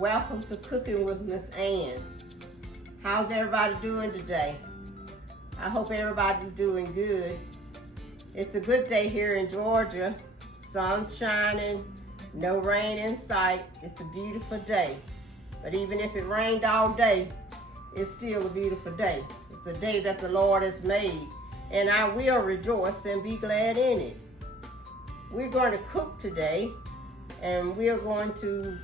Welcome to Cooking with Miss Ann. How's everybody doing today? I hope everybody's doing good. It's a good day here in Georgia. Sun's shining, no rain in sight. It's a beautiful day. But even if it rained all day, it's still a beautiful day. It's a day that the Lord has made, and I will rejoice and be glad in it. We're going to cook today, and we're going to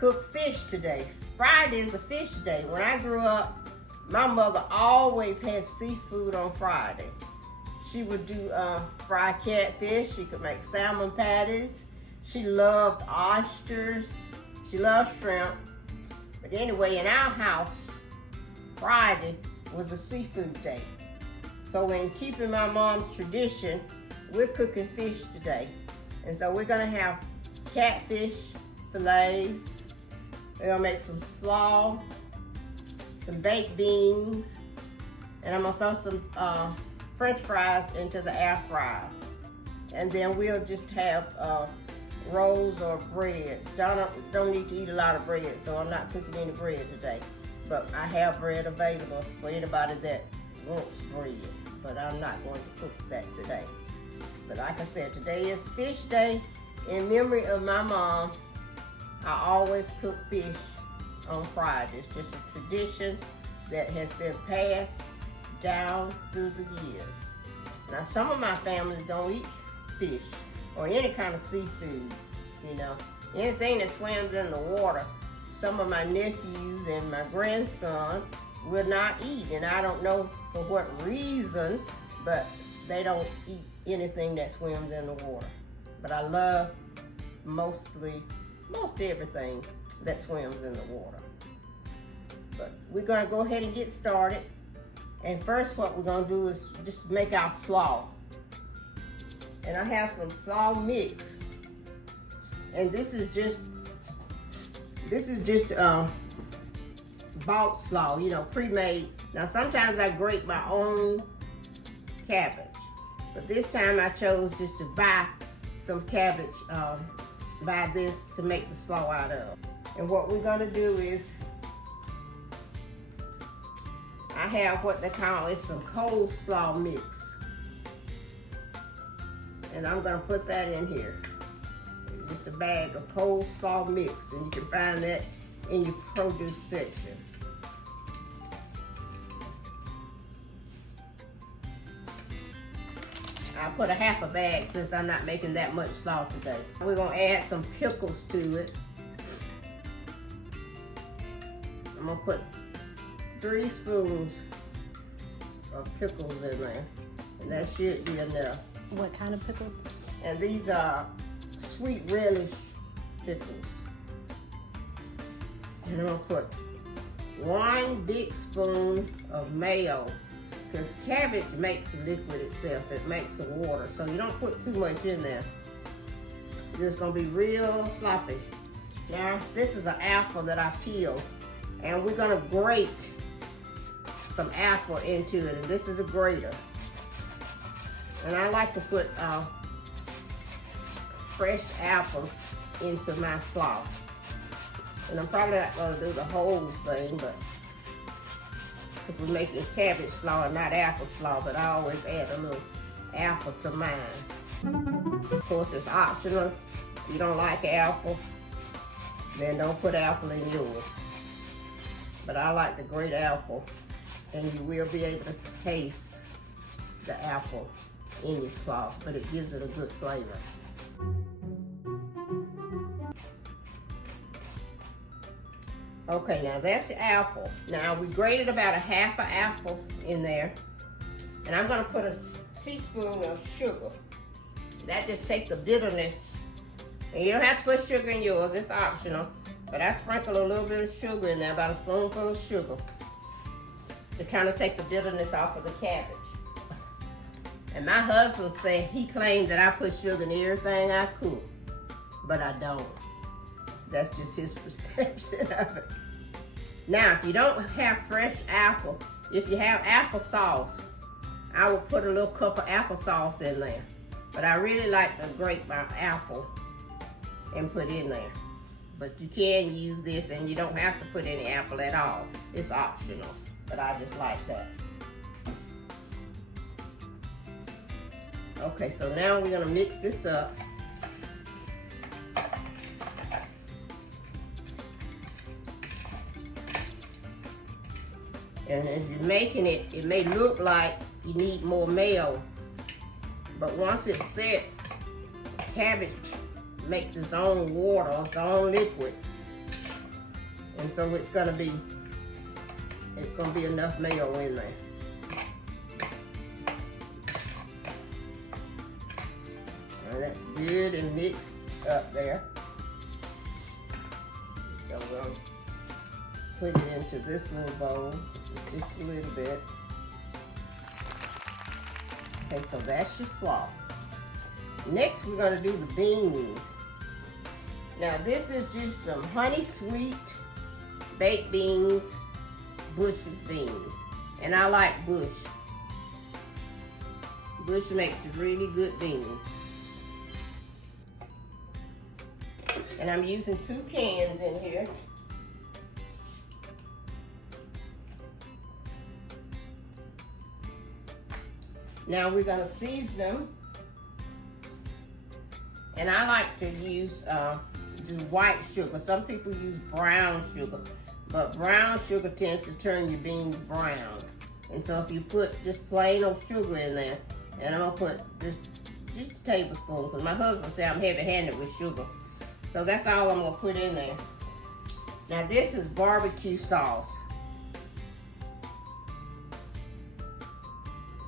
cook fish today. Friday is a fish day. When I grew up, my mother always had seafood on Friday. She would do fried catfish. She could make salmon patties. She loved oysters. She loved shrimp. But anyway, in our house, Friday was a seafood day. So in keeping my mom's tradition, we're cooking fish today. And so we're gonna have catfish fillets. We're gonna make some slaw, some baked beans, and I'm gonna throw some French fries into the air fryer. And then we'll just have rolls or bread. Don't need to eat a lot of bread, so I'm not cooking any bread today. But I have bread available for anybody that wants bread. But I'm not going to cook that today. But like I said, today is fish day. In memory of my mom, I always cook fish on Fridays. Just a tradition that has been passed down through the years. Now, some of my families don't eat fish or any kind of seafood, you know. Anything that swims in the water, some of my nephews and my grandson will not eat, and I don't know for what reason, but they don't eat anything that swims in the water. But I love most everything that swims in the water. But we're gonna go ahead and get started. And first what we're gonna do is just make our slaw. And I have some slaw mix. And this is just bought slaw, you know, pre-made. Now sometimes I grate my own cabbage. But this time I chose just to buy some cabbage, buy this to make the slaw out of. And what we're gonna do is, I have what they call, it's some coleslaw mix. And I'm gonna put that in here. Just a bag of coleslaw mix, and you can find that in your produce section. I put a half a bag since I'm not making that much slaw today. We're gonna add some pickles to it. I'm gonna put 3 spoons of pickles in there, and that should be enough. What kind of pickles? And these are sweet relish pickles. And I'm gonna put 1 big spoon of mayo, because cabbage makes liquid itself. It makes a water, so you don't put too much in there. It's gonna be real sloppy. Now, this is an apple that I peeled, and we're gonna grate some apple into it, and this is a grater. And I like to put fresh apples into my slaw. And I'm probably not gonna do the whole thing, but because we're making cabbage slaw and not apple slaw, but I always add a little apple to mine. Of course, it's optional. If you don't like apple, then don't put apple in yours. But I like the grate apple, and you will be able to taste the apple in your slaw, but it gives it a good flavor. Okay, now that's the apple. Now we grated about a half an apple in there, and I'm gonna put a teaspoon of sugar. That just takes the bitterness, and you don't have to put sugar in yours, it's optional, but I sprinkle a little bit of sugar in there, about a spoonful of sugar, to kind of take the bitterness off of the cabbage. And my husband said, he claimed that I put sugar in everything I cook, but I don't. That's just his perception of it. Now, if you don't have fresh apple, if you have applesauce, I will put a little cup of applesauce in there. But I really like to grate my apple and put in there. But you can use this and you don't have to put any apple at all. It's optional, but I just like that. Okay, so now we're gonna mix this up. And as you're making it, it may look like you need more mayo, but once it sets, cabbage makes its own water, its own liquid, and so it's gonna be enough mayo in there. Now that's good and mixed up there. So we'll put it into this little bowl, just a little bit. Okay, so that's your slaw. Next, we're gonna do the beans. Now, this is just some honey sweet baked beans, Bush beans. And I like Bush. Bush makes really good beans. And I'm using 2 cans in here. Now we're gonna season them. And I like to use just white sugar. Some people use brown sugar, but brown sugar tends to turn your beans brown. And so if you put just plain old sugar in there, and I'm gonna put just a tablespoon, because my husband said I'm heavy-handed with sugar. So that's all I'm gonna put in there. Now this is barbecue sauce.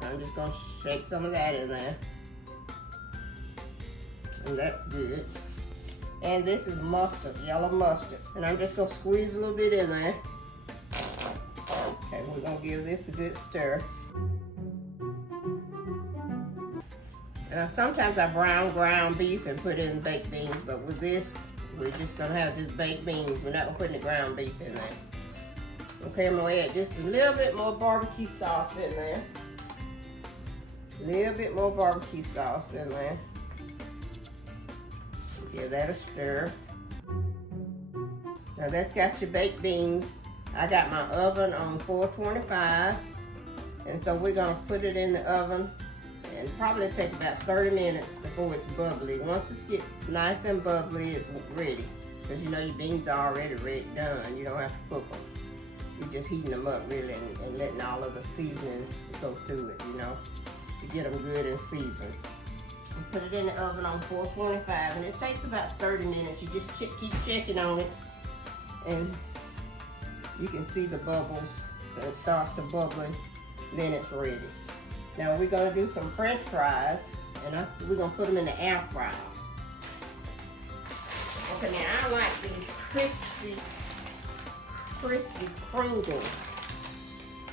I'm just gonna shake some of that in there. And that's good. And this is mustard, yellow mustard. And I'm just gonna squeeze a little bit in there. Okay, we're gonna give this a good stir. And sometimes I brown ground beef and put in baked beans, but with this, we're just gonna have just baked beans. We're not gonna put any ground beef in there. Okay, I'm gonna add just a little bit more barbecue sauce in there. A little bit more barbecue sauce in there. Give that a stir. Now that's got your baked beans. I got my oven on 425. And so we're gonna put it in the oven and probably take about 30 minutes before it's bubbly. Once it gets nice and bubbly, it's ready. Because you know your beans are already done. You don't have to cook them. You're just heating them up really and letting all of the seasonings go through it, you know, to get them good and seasoned. Put it in the oven on 425, and it takes about 30 minutes. You just keep checking on it, and you can see the bubbles. When it starts to bubbling, then it's ready. Now we're gonna do some French fries, and we're gonna put them in the air fryer. Okay, now I like these crispy crinkle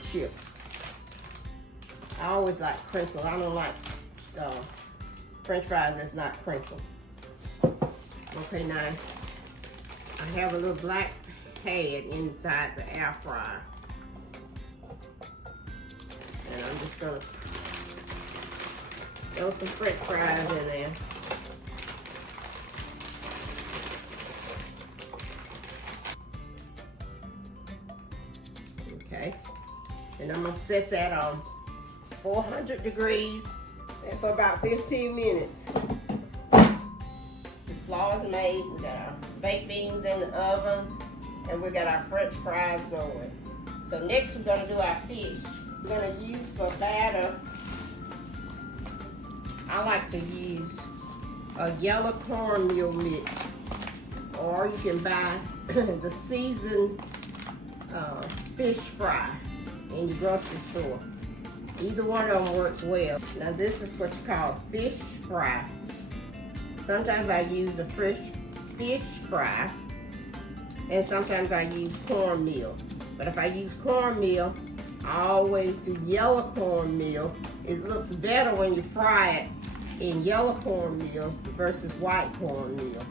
chips. I always like crinkle. I don't like French fries that's not crinkle. Okay, now I have a little black pad inside the air fryer. And I'm just gonna throw some French fries in there. Okay, and I'm gonna set that on 400 degrees and for about 15 minutes. The slaw is made. We got our baked beans in the oven, and we got our French fries going. So next we're gonna do our fish. We're gonna use for batter, I like to use a yellow cornmeal mix, or you can buy the seasoned fish fry in your grocery store. Either one of them works well. Now this is what you call fish fry. Sometimes I use the fresh fish fry, and sometimes I use cornmeal. But if I use cornmeal, I always do yellow cornmeal. It looks better when you fry it in yellow cornmeal versus white cornmeal.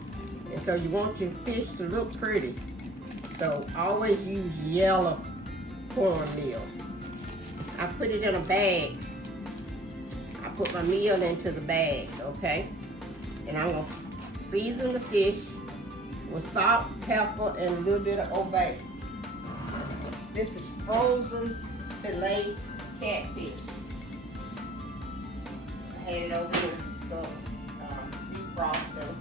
And so you want your fish to look pretty. So always use yellow cornmeal. I put it in a bag. I put my meal into the bag, okay? And I'm gonna season the fish with salt, pepper, and a little bit of Old Bay. This is frozen filet catfish. I had it over here, so defrost them.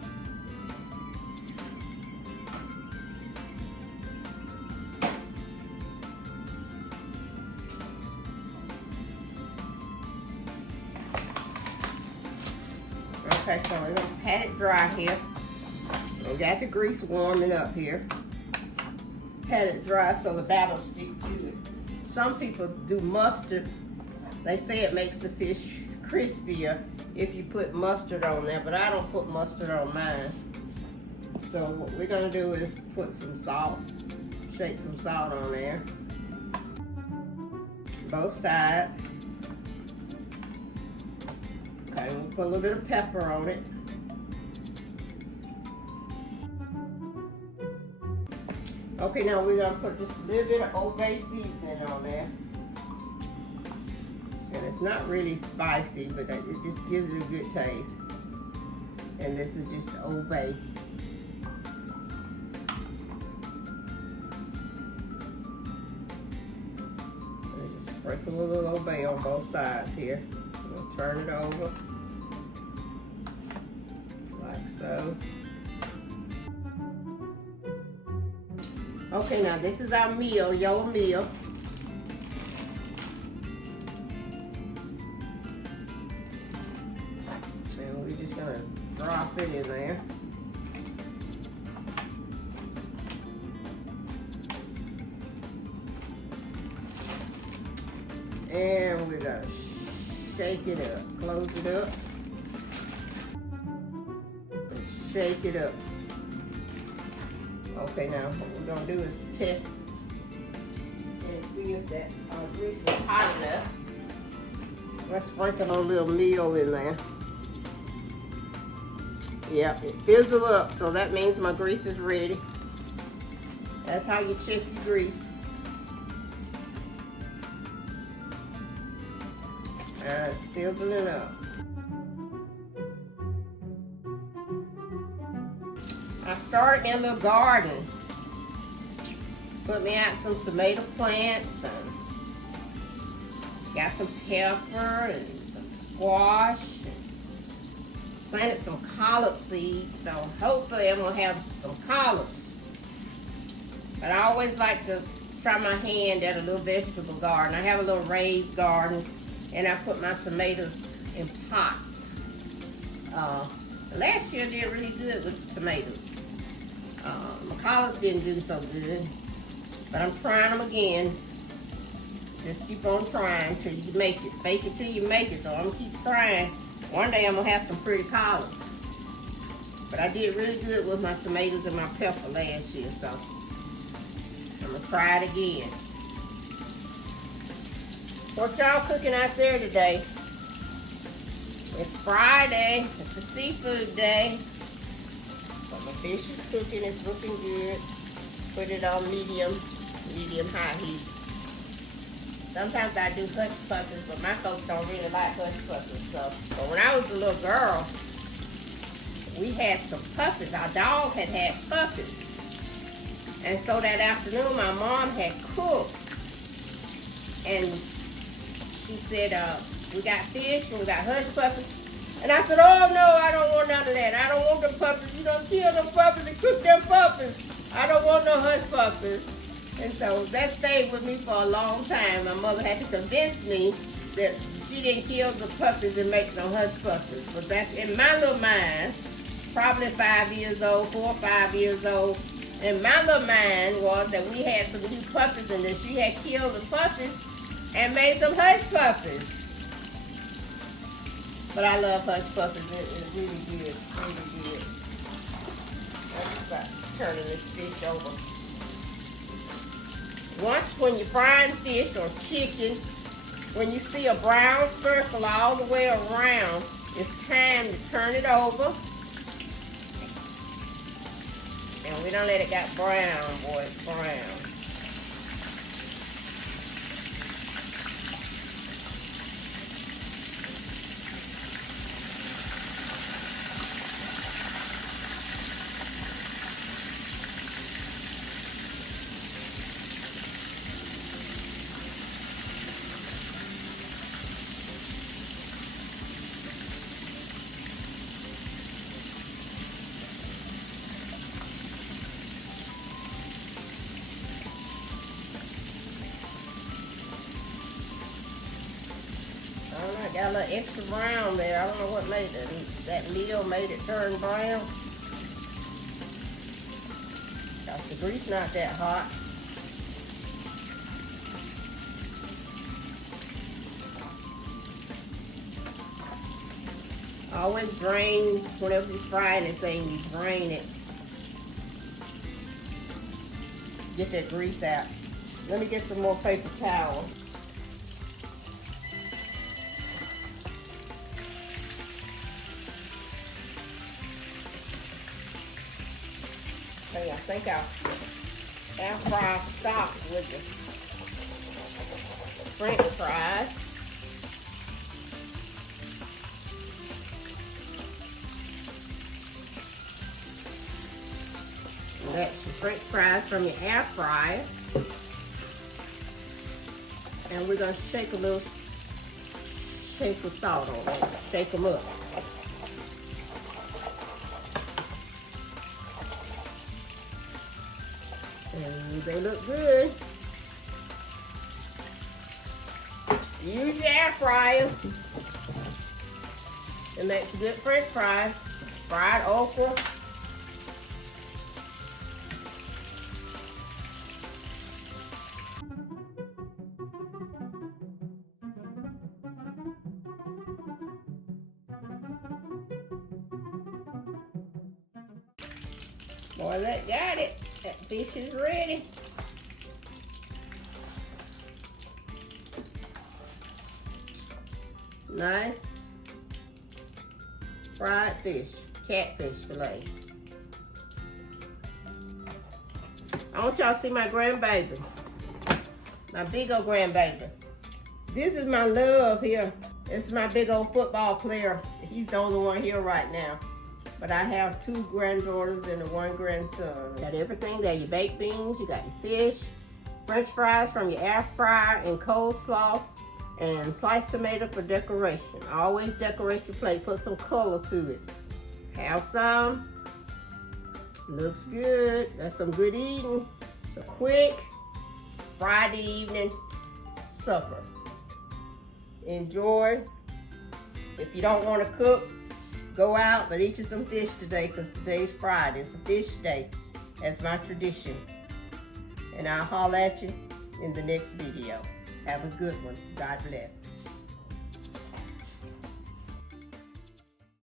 Okay, so we're gonna pat it dry here. We got the grease warming up here. Pat it dry so the batter will stick to it. Some people do mustard. They say it makes the fish crispier if you put mustard on there, but I don't put mustard on mine. So what we're gonna do is put some salt, shake some salt on there. Both sides. Okay, we'll put a little bit of pepper on it. Okay, now we're gonna put just a little bit of Old Bay seasoning on there. And it's not really spicy, but it just gives it a good taste. And this is just Old Bay. And just sprinkle a little Old Bay on both sides here. We'll turn it over, like so. Okay, now this is our meal, yellow meal. And we're just gonna drop it in there. And we're gonna shake it up, close it up, shake it up. Okay, now what we're gonna do is test and see if that grease is hot enough. Let's sprinkle a little meal in there. Yep, it fizzled up, so that means my grease is ready. That's how you check your grease. Sizzling up. I started in the garden. Put me out some tomato plants and got some pepper and some squash. And planted some collard seeds, so hopefully I'm gonna have some collards. But I always like to try my hand at a little vegetable garden. I have a little raised garden. And I put my tomatoes in pots. Last year I did really good with tomatoes. My collards didn't do so good, but I'm trying them again. Just keep on trying till you make it. Fake it till you make it, so I'm gonna keep trying. One day I'm gonna have some pretty collards. But I did really good with my tomatoes and my pepper last year, so I'm gonna try it again. What y'all cooking out there today? It's Friday. It's a seafood day. So my fish is cooking. It's looking good. Put it on medium high heat. Sometimes I do hush puppies, but my folks don't really like hush puppies. But when I was a little girl, we had some puppies. Our dog had puppies. And so that afternoon, my mom had cooked. And she said, we got fish and we got hush puppies. And I said, oh no, I don't want none of that. I don't want them puppies. You don't kill them puppies and cook them puppies. I don't want no hush puppies. And so that stayed with me for a long time. My mother had to convince me that she didn't kill the puppies and make no hush puppies. But that's in my little mind, probably 5 years old, 4 or 5 years old. And my little mind was that we had some new puppies and that she had killed the puppies and made some hush puppies. But I love hush puppies. It's really good. Really good. Let's start turning this fish over. Once when you're frying fish or chicken, when you see a brown circle all the way around, it's time to turn it over. And we don't let it get brown, boy, it's brown. got a little extra brown there. I don't know what made it. That meal made it turn brown. Cause the grease not that hot. Always drain whenever you fry anything. You drain it. Get that grease out. Let me get some more paper towel. Okay, I think I'll air fry stock with the French fries. And that's the French fries from your air fryer. And we're going to shake a little shake of salt on them. Shake them up. And they look good. Use your air fryer. It makes good French fries. Fried okra. Boy, that got it. That fish is ready. Nice fried fish, catfish fillet. I want y'all to see my grandbaby, my big old grandbaby. This is my love here. This is my big old football player. He's the only one here right now. But I have 2 granddaughters and 1 grandson. Got everything there. Your baked beans, you got your fish, French fries from your air fryer, and coleslaw, and sliced tomato for decoration. Always decorate your plate. Put some color to it. Have some. Looks good. That's some good eating. A quick Friday evening supper. Enjoy. If you don't want to cook, go out, but eat you some fish today, because today's Friday. It's a fish day. That's my tradition. And I'll holler at you in the next video. Have a good one. God bless.